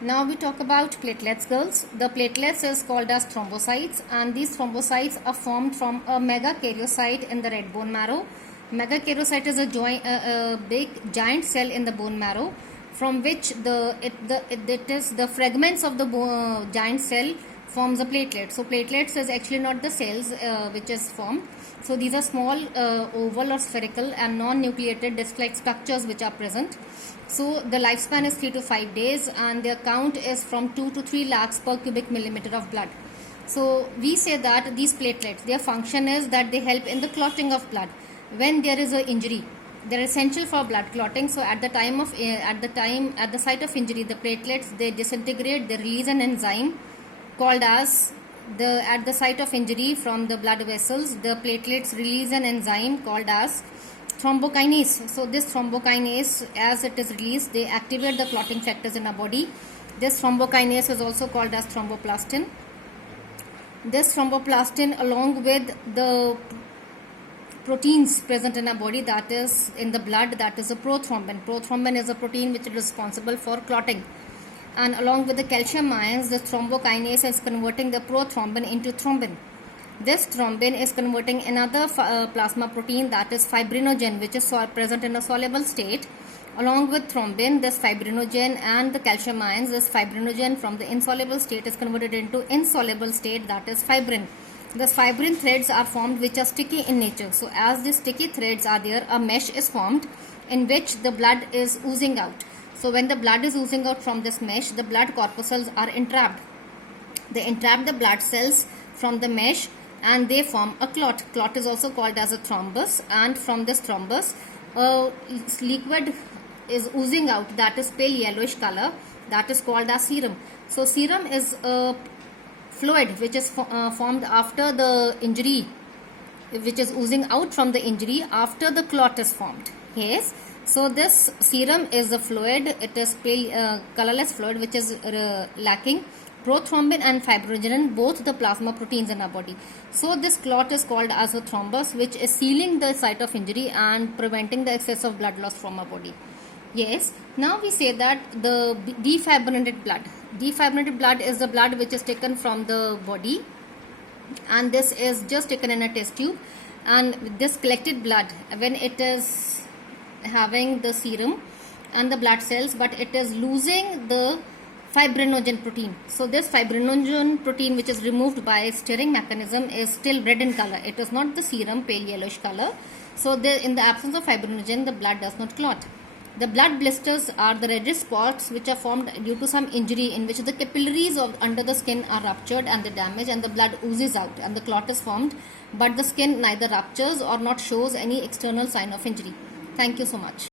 Now we talk about platelets, girls. The platelets is called as thrombocytes, and these thrombocytes are formed from a megakaryocyte in the red bone marrow. Megakaryocyte is a big giant cell in the bone marrow, from which it is the fragments of the giant cell forms a platelet. So platelets is actually not the cells which is formed. So these are small oval or spherical and non-nucleated disc-like structures which are present. So the lifespan is 3 to 5 days, and their count is from 2 to 3 lakhs per cubic millimeter of blood. So we say that these platelets, their function is that they help in the clotting of blood when there is an injury. They're essential for blood clotting. So at the site of injury, the platelets, they disintegrate, they release an enzyme called as at the site of injury from the blood vessels, the platelets release an enzyme called as thrombokinase. So this thrombokinase, as it is released, they activate the clotting factors in our body. This thrombokinase is also called as thromboplastin. This thromboplastin, along with the proteins present in our body, that is in the blood, that is a prothrombin. Prothrombin is a protein which is responsible for clotting. And along with the calcium ions, the thrombokinase is converting the prothrombin into thrombin. This thrombin is converting another plasma protein, that is fibrinogen, which is present in a soluble state. Along with thrombin, this fibrinogen and the calcium ions, this fibrinogen from the insoluble state is converted into insoluble state, that is fibrin. The fibrin threads are formed which are sticky in nature. So as the sticky threads are there, a mesh is formed in which the blood is oozing out. So when the blood is oozing out from this mesh, the blood corpuscles are entrapped. They entrap the blood cells from the mesh and they form a clot. Clot is also called as a thrombus, and from this thrombus, liquid is oozing out, that is pale yellowish color, that is called as serum. So serum is a fluid which is formed after the injury, which is oozing out from the injury after the clot is formed. Yes. So this serum is a fluid, it is pale colorless fluid which is lacking prothrombin and fibrinogen, both the plasma proteins in our body. So this clot is called as a thrombus, which is sealing the site of injury and preventing the excess of blood loss from our body. Yes, now we say that the defibrinated blood. Defibrinated blood is the blood which is taken from the body, and this is just taken in a test tube, and this collected blood, when it is having the serum and the blood cells, but it is losing the fibrinogen protein. So this fibrinogen protein, which is removed by stirring mechanism, is still red in color. It is not the serum pale yellowish color. So in the absence of fibrinogen, the blood does not clot. The blood blisters are the reddish spots which are formed due to some injury in which the capillaries under the skin are ruptured and the damage, and the blood oozes out and the clot is formed, but the skin neither ruptures or not shows any external sign of injury. Thank you so much.